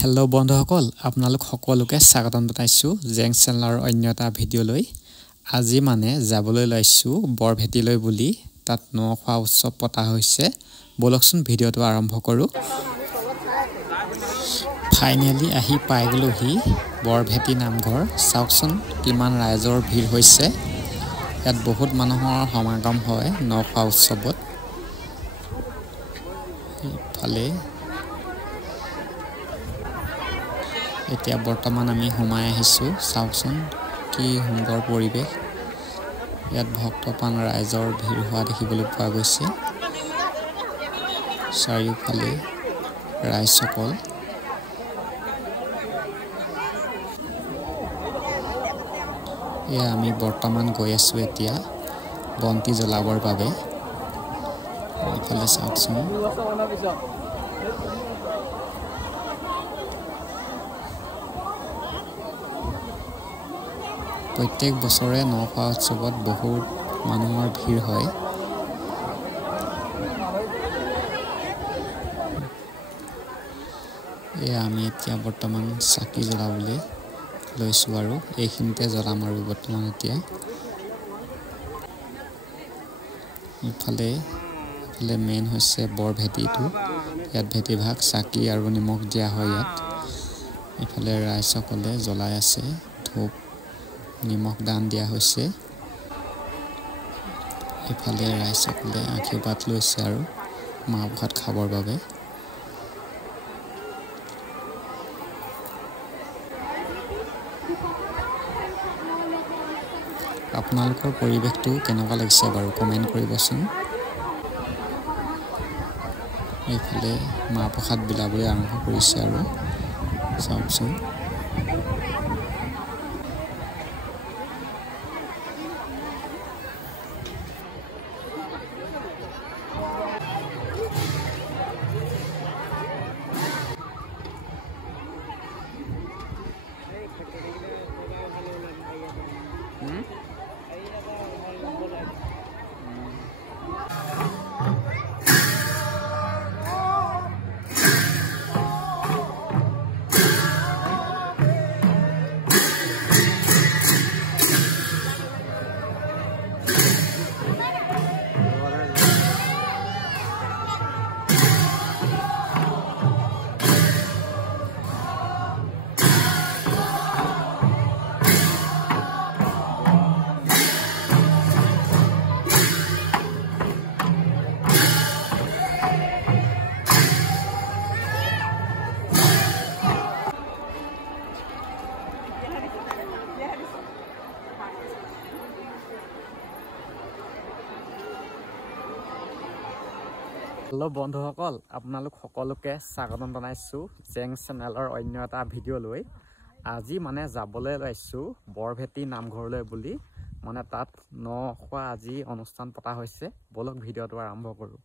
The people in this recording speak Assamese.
হেল্ল' বন্ধুসকল আপোনালোক সকলোকে স্বাগতম জনাইছো জেং চেনেলৰ অন্য এটা ভিডিঅ'লৈ আজি মানে যাবলৈ লৈছো বৰভেটিলৈ বুলি তাত নখোৱা উৎসৱ পতা হৈছে বলকচোন ভিডিঅ'টো আৰম্ভ কৰো ফাইনেলি আহি পাই গলোহি বৰভেটি নামঘৰ চাওকচোন কিমান ৰাইজৰ ভিৰ হৈছে ইয়াত বহুত মানুহৰ সমাগম হয় নখোৱা উৎসৱত ফালে এতিয়া বৰ্তমান আমি সোমাই আহিছো চাওকচোন কি সুন্দৰ পৰিবেশ ইয়াত ভক্তপান ৰাইজৰ ভিৰ হোৱা দেখিবলৈ পোৱা গৈছে চাৰিওফালে ৰাইজসকল এয়া আমি বৰ্তমান গৈ আছো এতিয়া বন্তি জ্বলাবৰ বাবে ইফালে চাওকচোন প্ৰত্যেক বছৰে নখোৱা উৎসৱত বহুত মানুহৰ ভিৰ হয় এয়া আমি এতিয়া বৰ্তমান চাকি জ্বলাবলৈ লৈছো আৰু এইখিনিতে জ্বলাম আৰু বৰ্তমান এতিয়া ইফালে মেইন হৈছে বৰভেটিটো ইয়াত ভেটিভাগ চাকি আৰু নিমখ দিয়া হয় ইয়াত ইফালে ৰাইজসকলে জ্বলাই আছে ধূপ নিমখ দান দিয়া হৈছে ইফালে ৰাইজসকলে আশীৰ্বাদ লৈছে আৰু মাহ ভাত খাবৰ বাবে আপোনালোকৰ পৰিৱেশটো কেনেকুৱা লাগিছে বাৰু কমেন্ট কৰিবচোন এইফালে মাহ প্ৰসাদ বিলাবলৈ আৰম্ভ কৰিছে আৰু চাওকচোন হেল্ল' বন্ধুসকল আপোনালোক সকলোকে স্বাগতম জনাইছো জেং চেনেলৰ অন্য এটা ভিডিঅ'লৈ আজি মানে যাবলৈ লৈছো বৰভেটি নামঘৰলৈ বুলি মানে তাত নখোৱা আজি অনুষ্ঠান পতা হৈছে বলক ভিডিঅ'টো আৰম্ভ কৰো